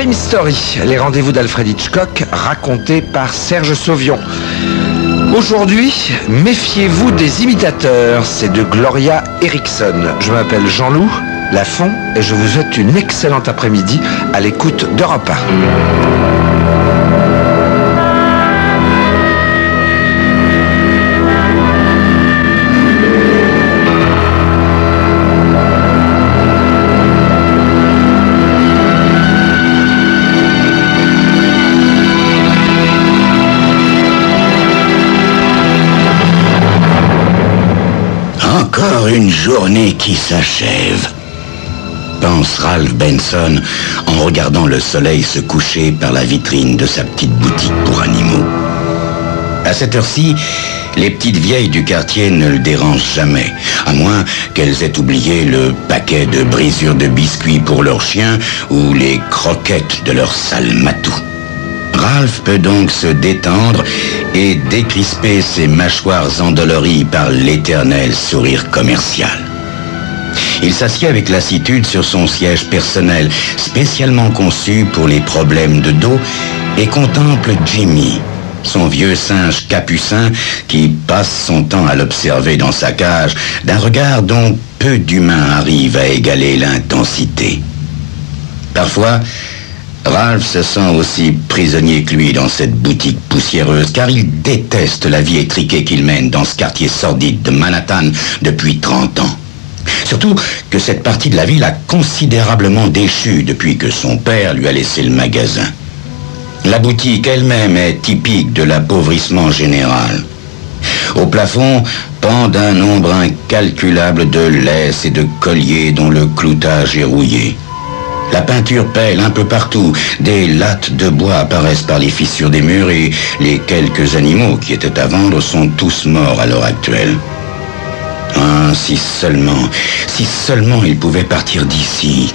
Crime Story, les rendez-vous d'Alfred Hitchcock racontés par Serge Sauvion. Aujourd'hui, méfiez-vous des imitateurs, c'est de Gloria Erickson. Je m'appelle Jean-Loup Lafont et je vous souhaite une excellente après-midi à l'écoute d'Europe 1. Encore une journée qui s'achève, pense Ralph Benson en regardant le soleil se coucher par la vitrine de sa petite boutique pour animaux. À cette heure-ci, les petites vieilles du quartier ne le dérangent jamais, à moins qu'elles aient oublié le paquet de brisures de biscuits pour leurs chiens ou les croquettes de leur sale matou. Ralph peut donc se détendre et décrisper ses mâchoires endolories par l'éternel sourire commercial. Il s'assied avec lassitude sur son siège personnel, spécialement conçu pour les problèmes de dos, et contemple Jimmy, son vieux singe capucin qui passe son temps à l'observer dans sa cage, d'un regard dont peu d'humains arrivent à égaler l'intensité. Parfois, Ralph se sent aussi prisonnier que lui dans cette boutique poussiéreuse, car il déteste la vie étriquée qu'il mène dans ce quartier sordide de Manhattan depuis 30 ans. Surtout que cette partie de la ville a considérablement déchu depuis que son père lui a laissé le magasin. La boutique elle-même est typique de l'appauvrissement général. Au plafond pendent un nombre incalculable de laisses et de colliers dont le cloutage est rouillé. La peinture pèle un peu partout, des lattes de bois apparaissent par les fissures des murs et les quelques animaux qui étaient à vendre sont tous morts à l'heure actuelle. Ah, si seulement il pouvait partir d'ici.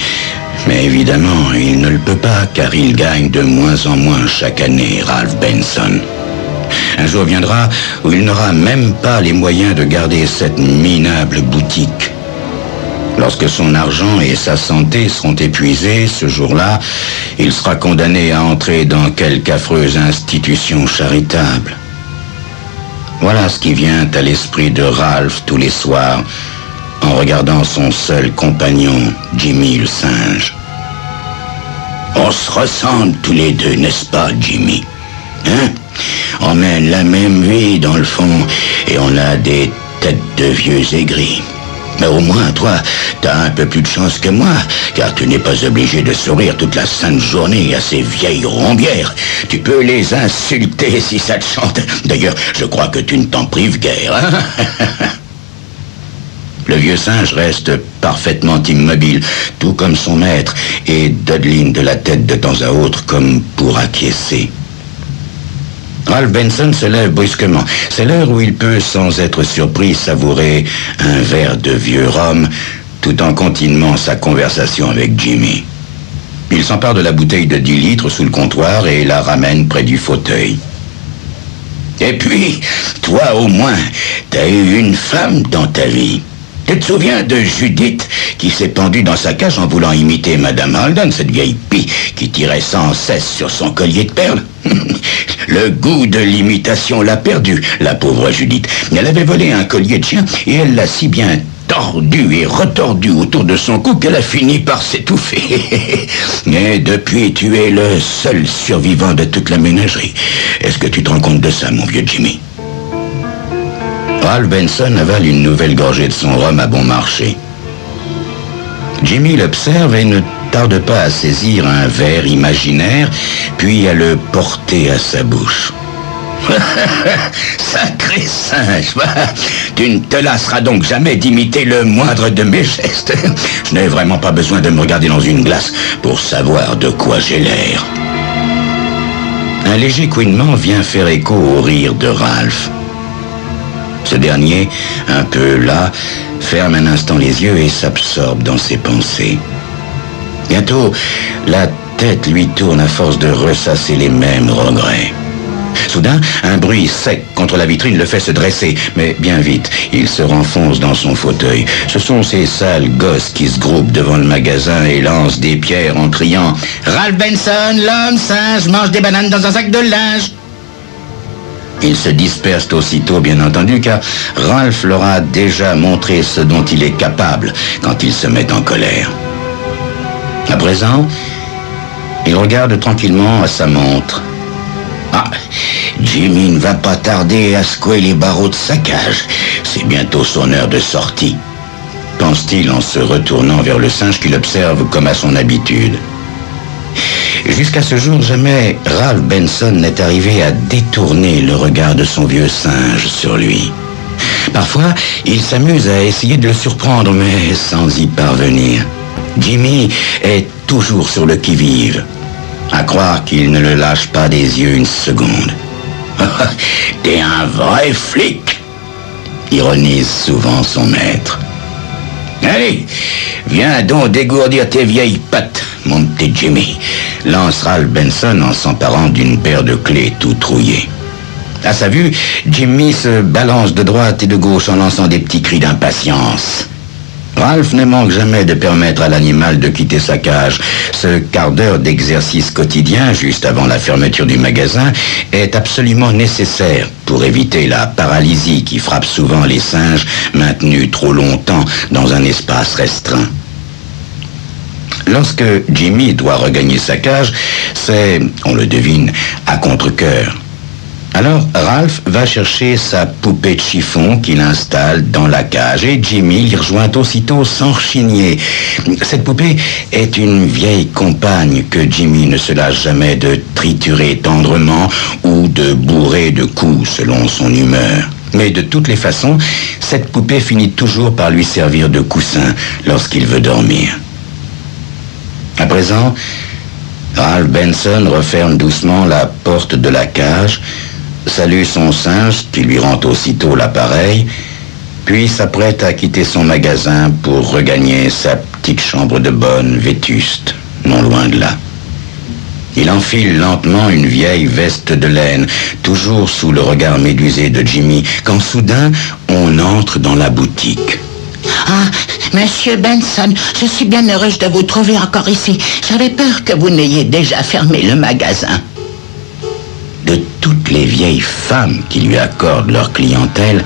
Mais évidemment, il ne le peut pas, car il gagne de moins en moins chaque année, Ralph Benson. Un jour viendra où il n'aura même pas les moyens de garder cette minable boutique. Lorsque son argent et sa santé seront épuisés, ce jour-là, il sera condamné à entrer dans quelque affreuse institution charitable. Voilà ce qui vient à l'esprit de Ralph tous les soirs, en regardant son seul compagnon, Jimmy le singe. On se ressemble tous les deux, n'est-ce pas, Jimmy? Hein? On mène la même vie, dans le fond, et on a des têtes de vieux aigris. Mais au moins, toi, t'as un peu plus de chance que moi, car tu n'es pas obligé de sourire toute la sainte journée à ces vieilles rombières. Tu peux les insulter si ça te chante. D'ailleurs, je crois que tu ne t'en prives guère, hein? Le vieux singe reste parfaitement immobile, tout comme son maître, et dodeline de la tête de temps à autre comme pour acquiescer. Ralph Benson se lève brusquement. C'est l'heure où il peut, sans être surpris, savourer un verre de vieux rhum, tout en continuant sa conversation avec Jimmy. Il s'empare de la bouteille de 10 litres sous le comptoir et la ramène près du fauteuil. Et puis, toi au moins, t'as eu une femme dans ta vie. Tu te souviens de Judith qui s'est pendue dans sa cage en voulant imiter Madame Holden, cette vieille pie qui tirait sans cesse sur son collier de perles? Le goût de l'imitation l'a perdu, la pauvre Judith. Elle avait volé un collier de chien et elle l'a si bien tordu et retordu autour de son cou qu'elle a fini par s'étouffer. Mais depuis, tu es le seul survivant de toute la ménagerie. Est-ce que tu te rends compte de ça, mon vieux Jimmy? Ralph Benson avale une nouvelle gorgée de son rhum à bon marché. Jimmy l'observe et ne tarde pas à saisir un verre imaginaire, puis à le porter à sa bouche. Sacré singe, tu ne te lasseras donc jamais d'imiter le moindre de mes gestes. Je n'ai vraiment pas besoin de me regarder dans une glace pour savoir de quoi j'ai l'air. Un léger couinement vient faire écho au rire de Ralph. Ce dernier, un peu las, ferme un instant les yeux et s'absorbe dans ses pensées. Bientôt, la tête lui tourne à force de ressasser les mêmes regrets. Soudain, un bruit sec contre la vitrine le fait se dresser, mais bien vite, il se renfonce dans son fauteuil. Ce sont ces sales gosses qui se groupent devant le magasin et lancent des pierres en criant « Ralph Benson, l'homme singe, mange des bananes dans un sac de linge !» Ils se dispersent aussitôt, bien entendu, car Ralph leur a déjà montré ce dont il est capable quand il se met en colère. À présent, il regarde tranquillement à sa montre. Ah, Jimmy ne va pas tarder à secouer les barreaux de sa cage. C'est bientôt son heure de sortie, pense-t-il en se retournant vers le singe qu'il observe comme à son habitude. Jusqu'à ce jour, jamais Ralph Benson n'est arrivé à détourner le regard de son vieux singe sur lui. Parfois, il s'amuse à essayer de le surprendre, mais sans y parvenir. Jimmy est toujours sur le qui-vive, à croire qu'il ne le lâche pas des yeux une seconde. « T'es un vrai flic !» ironise souvent son maître. « Allez, viens donc dégourdir tes vieilles pattes, mon petit Jimmy !» lance Ralph Benson en s'emparant d'une paire de clés tout trouillées. À sa vue, Jimmy se balance de droite et de gauche en lançant des petits cris d'impatience. Ralph ne manque jamais de permettre à l'animal de quitter sa cage. Ce quart d'heure d'exercice quotidien, juste avant la fermeture du magasin, est absolument nécessaire pour éviter la paralysie qui frappe souvent les singes maintenus trop longtemps dans un espace restreint. Lorsque Jimmy doit regagner sa cage, c'est, on le devine, à contre-cœur. Alors, Ralph va chercher sa poupée de chiffon qu'il installe dans la cage et Jimmy l'y rejoint aussitôt sans rechigner. Cette poupée est une vieille compagne que Jimmy ne se lâche jamais de triturer tendrement ou de bourrer de coups selon son humeur. Mais de toutes les façons, cette poupée finit toujours par lui servir de coussin lorsqu'il veut dormir. À présent, Ralph Benson referme doucement la porte de la cage, salue son singe qui lui rend aussitôt l'appareil, puis s'apprête à quitter son magasin pour regagner sa petite chambre de bonne vétuste, non loin de là. Il enfile lentement une vieille veste de laine, toujours sous le regard médusé de Jimmy, quand soudain on entre dans la boutique. « Ah, Monsieur Benson, je suis bien heureuse de vous trouver encore ici. J'avais peur que vous n'ayez déjà fermé le magasin. » De toutes les vieilles femmes qui lui accordent leur clientèle,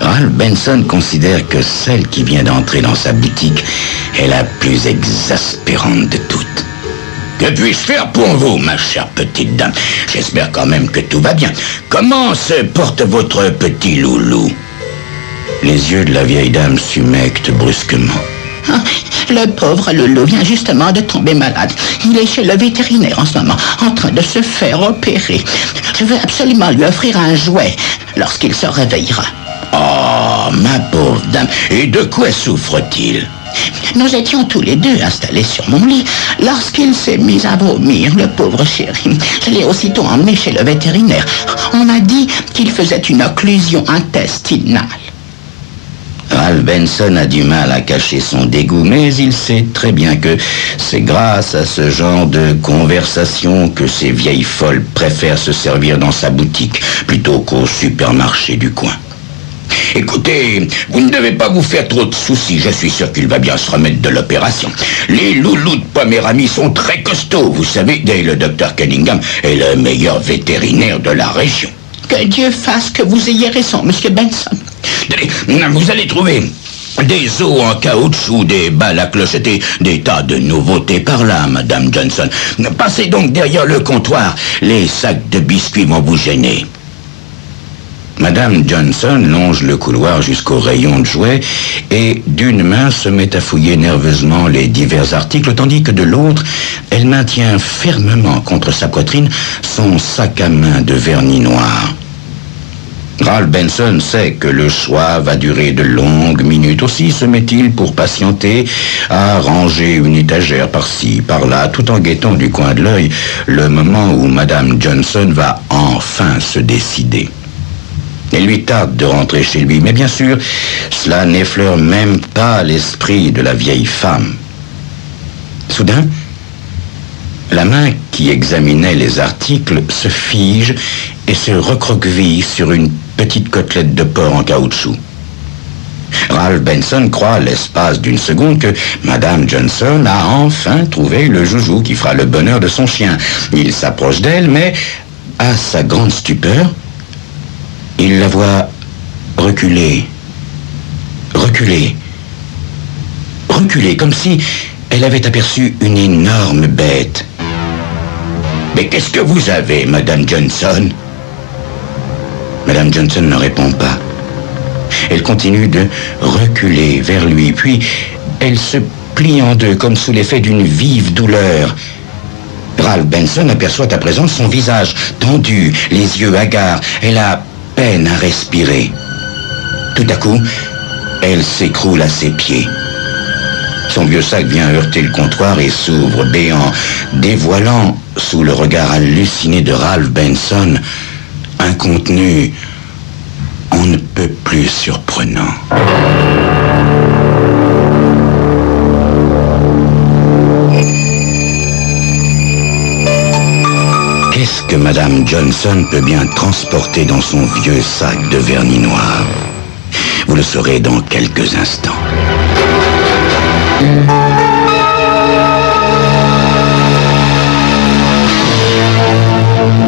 Ralph Benson considère que celle qui vient d'entrer dans sa boutique est la plus exaspérante de toutes. « Que puis-je faire pour vous, ma chère petite dame? J'espère quand même que tout va bien. Comment se porte votre petit loulou ?» Les yeux de la vieille dame s'humectent brusquement. Ah, le pauvre loulou vient justement de tomber malade. Il est chez le vétérinaire en ce moment, en train de se faire opérer. Je veux absolument lui offrir un jouet lorsqu'il se réveillera. Oh, ma pauvre dame, et de quoi souffre-t-il? Nous étions tous les deux installés sur mon lit lorsqu'il s'est mis à vomir, le pauvre chéri. Je l'ai aussitôt emmené chez le vétérinaire. On m'a dit qu'il faisait une occlusion intestinale. Ralph Benson a du mal à cacher son dégoût, mais il sait très bien que c'est grâce à ce genre de conversation que ces vieilles folles préfèrent se servir dans sa boutique plutôt qu'au supermarché du coin. Écoutez, vous ne devez pas vous faire trop de soucis, je suis sûr qu'il va bien se remettre de l'opération. Les loulous de Poméranie sont très costauds, vous savez, et le docteur Cunningham est le meilleur vétérinaire de la région. Que Dieu fasse que vous ayez raison, Monsieur Benson. Vous allez trouver des os en caoutchouc, des balles à clochettes et des tas de nouveautés par là, Madame Johnson. Passez donc derrière le comptoir. Les sacs de biscuits vont vous gêner. Madame Johnson longe le couloir jusqu'au rayon de jouets et d'une main se met à fouiller nerveusement les divers articles, tandis que de l'autre, elle maintient fermement contre sa poitrine son sac à main de vernis noir. Ralph Benson sait que le choix va durer de longues minutes. Aussi se met-il pour patienter à ranger une étagère par-ci, par-là, tout en guettant du coin de l'œil le moment où Madame Johnson va enfin se décider. Il lui tarde de rentrer chez lui, mais bien sûr, cela n'effleure même pas l'esprit de la vieille femme. Soudain, La main qui examinait les articles se fige et se recroqueville sur une petite côtelette de porc en caoutchouc. Ralph Benson croit l'espace d'une seconde que Madame Johnson a enfin trouvé le joujou qui fera le bonheur de son chien. Il s'approche d'elle, mais, à sa grande stupeur, il la voit reculer, comme si elle avait aperçu une énorme bête. « Mais qu'est-ce que vous avez, Madame Johnson ?» Madame Johnson ne répond pas. Elle continue de reculer vers lui, puis elle se plie en deux, comme sous l'effet d'une vive douleur. Ralph Benson aperçoit à présent son visage tendu, les yeux hagards. Elle a peine à respirer. Tout à coup, elle s'écroule à ses pieds. Son vieux sac vient heurter le comptoir et s'ouvre béant, dévoilant, sous le regard halluciné de Ralph Benson, un contenu on ne peut plus surprenant. Qu'est-ce que Madame Johnson peut bien transporter dans son vieux sac de vernis noir? Vous le saurez dans quelques instants.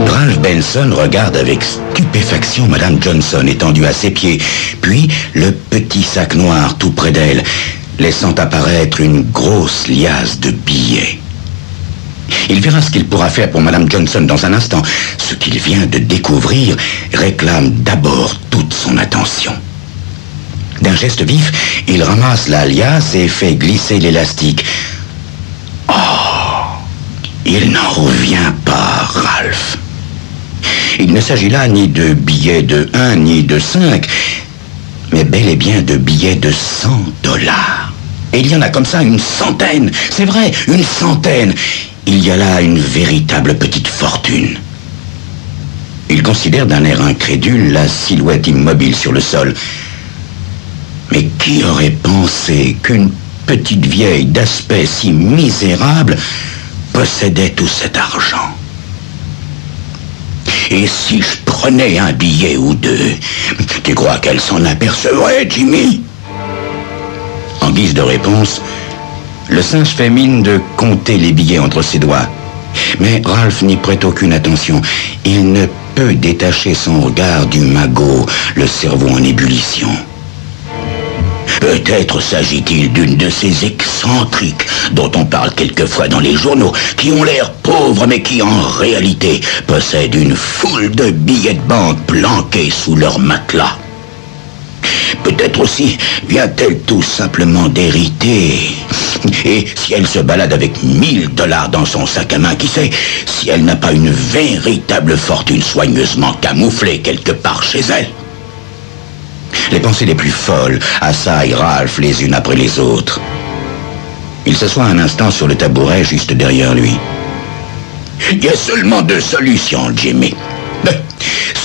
Ralph Benson regarde avec stupéfaction Madame Johnson étendue à ses pieds, puis le petit sac noir tout près d'elle, laissant apparaître une grosse liasse de billets. Il verra ce qu'il pourra faire pour Madame Johnson dans un instant. Ce qu'il vient de découvrir réclame d'abord toute son attention. D'un geste vif, il ramasse la liasse et fait glisser l'élastique. Oh, il n'en revient pas, Ralph. Il ne s'agit là ni de billets de 1 ni de 5, mais bel et bien de billets de $100. Et il y en a comme ça une centaine. C'est vrai, une centaine. Il y a là une véritable petite fortune. Il considère d'un air incrédule la silhouette immobile sur le sol. Mais qui aurait pensé qu'une petite vieille d'aspect si misérable possédait tout cet argent? Et si je prenais un billet ou deux, tu crois qu'elle s'en apercevrait, Jimmy? En guise de réponse, le singe fait mine de compter les billets entre ses doigts. Mais Ralph n'y prête aucune attention. Il ne peut détacher son regard du magot, le cerveau en ébullition. Peut-être s'agit-il d'une de ces excentriques dont on parle quelquefois dans les journaux, qui ont l'air pauvres mais qui en réalité possèdent une foule de billets de banque planqués sous leur matelas. Peut-être aussi vient-elle tout simplement d'hériter. Et si elle se balade avec $1000 dans son sac à main, qui sait, si elle n'a pas une véritable fortune soigneusement camouflée quelque part chez elle? Les pensées les plus folles assaillent Ralph les unes après les autres. Il s'assoit un instant sur le tabouret juste derrière lui. Il y a seulement deux solutions, Jimmy.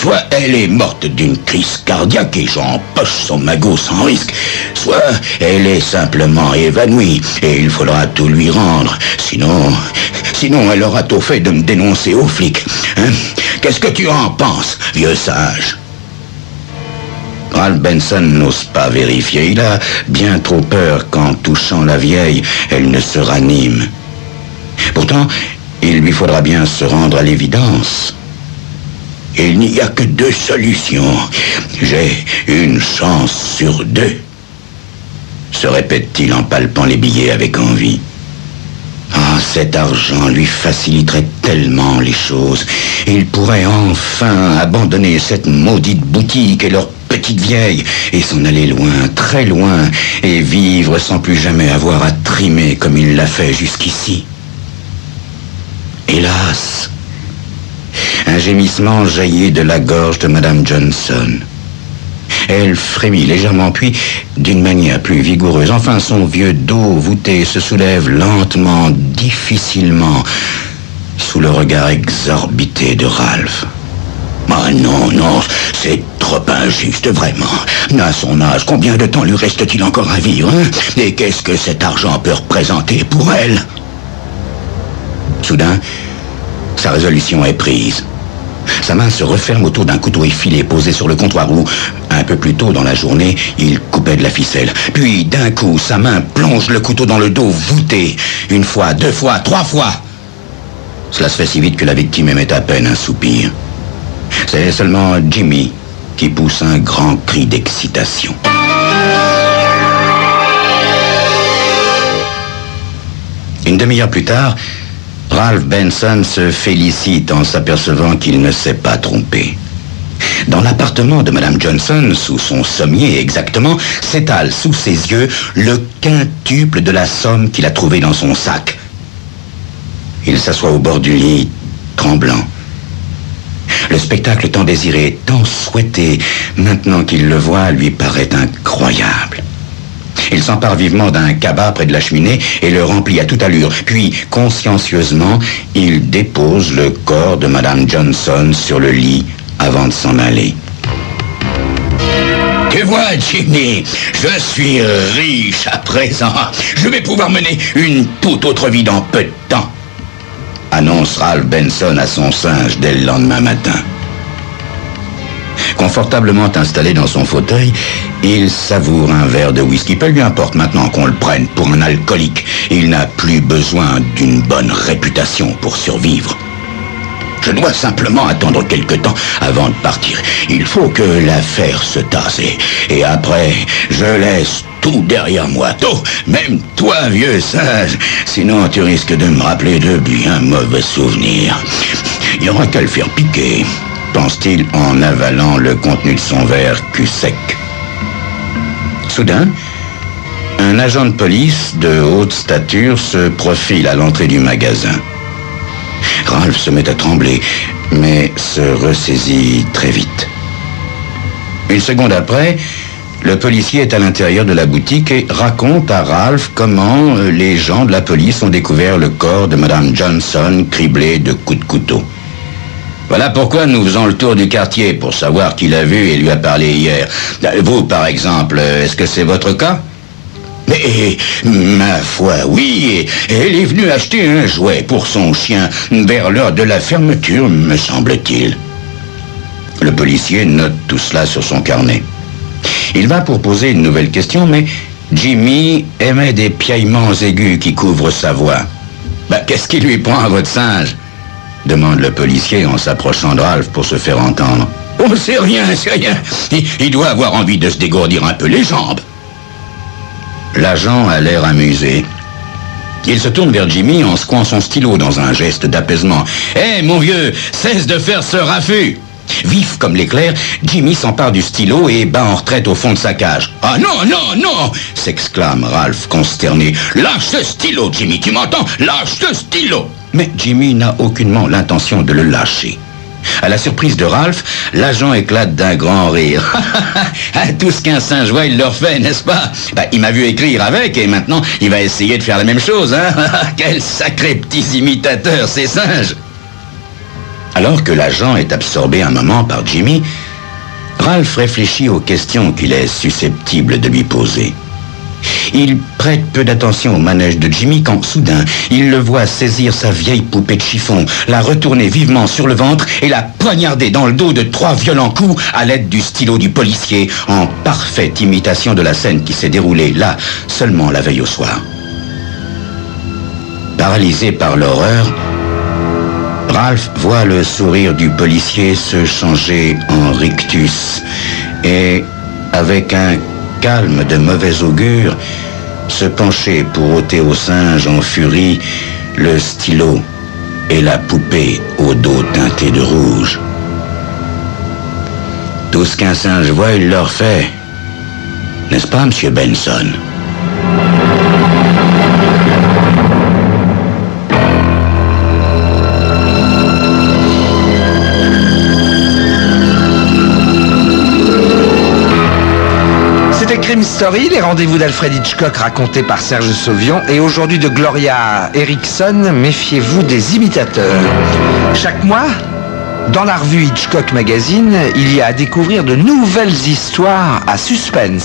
Soit elle est morte d'une crise cardiaque et j'empoche son magot sans risque, soit elle est simplement évanouie et il faudra tout lui rendre. Sinon elle aura tôt fait de me dénoncer aux flics. Hein? Qu'est-ce que tu en penses, vieux sage? Ralph Benson n'ose pas vérifier. Il a bien trop peur qu'en touchant la vieille, elle ne se ranime. Pourtant, il lui faudra bien se rendre à l'évidence. Il n'y a que deux solutions. J'ai une chance sur deux, se répète-t-il en palpant les billets avec envie. Ah, cet argent lui faciliterait tellement les choses. Il pourrait enfin abandonner cette maudite boutique et leur petite vieille et s'en aller loin, très loin, et vivre sans plus jamais avoir à trimer comme il l'a fait jusqu'ici. Hélas, un gémissement jaillit de la gorge de Madame Johnson. Elle frémit légèrement, puis, d'une manière plus vigoureuse, enfin son vieux dos voûté se soulève lentement, difficilement, sous le regard exorbité de Ralph. Ah non, c'est trop injuste, vraiment. À son âge, combien de temps lui reste-t-il encore à vivre, hein? Et qu'est-ce que cet argent peut représenter pour elle? Soudain, sa résolution est prise. Sa main se referme autour d'un couteau effilé posé sur le comptoir où, un peu plus tôt dans la journée, il coupait de la ficelle. Puis, d'un coup, sa main plonge le couteau dans le dos voûté. 1 fois, 2 fois, 3 fois. Cela se fait si vite que la victime émet à peine un soupir. C'est seulement Jimmy qui pousse un grand cri d'excitation. Une demi-heure plus tard, Ralph Benson se félicite en s'apercevant qu'il ne s'est pas trompé. Dans l'appartement de Madame Johnson, sous son sommier exactement, s'étale sous ses yeux le quintuple de la somme qu'il a trouvée dans son sac. Il s'assoit au bord du lit, tremblant. Le spectacle tant désiré, tant souhaité, maintenant qu'il le voit, lui paraît incroyable. Il s'empare vivement d'un cabas près de la cheminée et le remplit à toute allure. Puis, consciencieusement, il dépose le corps de Madame Johnson sur le lit avant de s'en aller. Tu vois, Jimmy, je suis riche à présent. Je vais pouvoir mener une toute autre vie dans peu de temps, annonce Ralph Benson à son singe dès le lendemain matin. Confortablement installé dans son fauteuil, il savoure un verre de whisky. Peu lui importe maintenant qu'on le prenne pour un alcoolique. Il n'a plus besoin d'une bonne réputation pour survivre. Je dois simplement attendre quelque temps avant de partir. Il faut que l'affaire se tasse et après, je laisse tout derrière moi. Tout, même toi, vieux singe. Sinon, tu risques de me rappeler de bien mauvais souvenirs. Il n'y aura qu'à le faire piquer, pense-t-il en avalant le contenu de son verre cul sec. Soudain, un agent de police de haute stature se profile à l'entrée du magasin. Ralph se met à trembler, mais se ressaisit très vite. 1 seconde après, le policier est à l'intérieur de la boutique et raconte à Ralph comment les gens de la police ont découvert le corps de Madame Johnson criblé de coups de couteau. Voilà pourquoi nous faisons le tour du quartier pour savoir qui l'a vu et lui a parlé hier. Vous, par exemple, est-ce que c'est votre cas? Mais, ma foi, oui, elle est venue acheter un jouet pour son chien vers l'heure de la fermeture, me semble-t-il. Le policier note tout cela sur son carnet. Il va pour poser une nouvelle question, mais Jimmy émet des piaillements aigus qui couvrent sa voix. Qu'est-ce qui lui prend à votre singe? Demande le policier en s'approchant de Ralph pour se faire entendre. Oh, c'est rien, c'est rien. Il doit avoir envie de se dégourdir un peu les jambes. L'agent a l'air amusé. Il se tourne vers Jimmy en secouant son stylo dans un geste d'apaisement. « Hé, mon vieux, cesse de faire ce raffut !» Vif comme l'éclair, Jimmy s'empare du stylo et bat en retraite au fond de sa cage. « Ah non, non, non !» s'exclame Ralph consterné. « Lâche ce stylo, Jimmy, tu m'entends? Lâche ce stylo !» Mais Jimmy n'a aucunement l'intention de le lâcher. À la surprise de Ralph, l'agent éclate d'un grand rire. Tout ce qu'un singe voit, il le refait, n'est-ce pas? Il m'a vu écrire avec et maintenant, il va essayer de faire la même chose, hein? Quels sacrés petits imitateurs, ces singes! Alors que l'agent est absorbé un moment par Jimmy, Ralph réfléchit aux questions qu'il est susceptible de lui poser. Il prête peu d'attention au manège de Jimmy quand, soudain, il le voit saisir sa vieille poupée de chiffon, la retourner vivement sur le ventre et la poignarder dans le dos de 3 violents coups à l'aide du stylo du policier, en parfaite imitation de la scène qui s'est déroulée là, seulement la veille au soir. Paralysé par l'horreur, Ralph voit le sourire du policier se changer en rictus et, avec un calme de mauvais augure, se pencher pour ôter au singe en furie le stylo et la poupée au dos teinté de rouge. Tout ce qu'un singe voit, il leur fait. N'est-ce pas, monsieur Benson? Crime Story, les rendez-vous d'Alfred Hitchcock racontés par Serge Sauvion et aujourd'hui de Gloria Erickson, méfiez-vous des imitateurs. Chaque mois, dans la revue Hitchcock Magazine, il y a à découvrir de nouvelles histoires à suspense.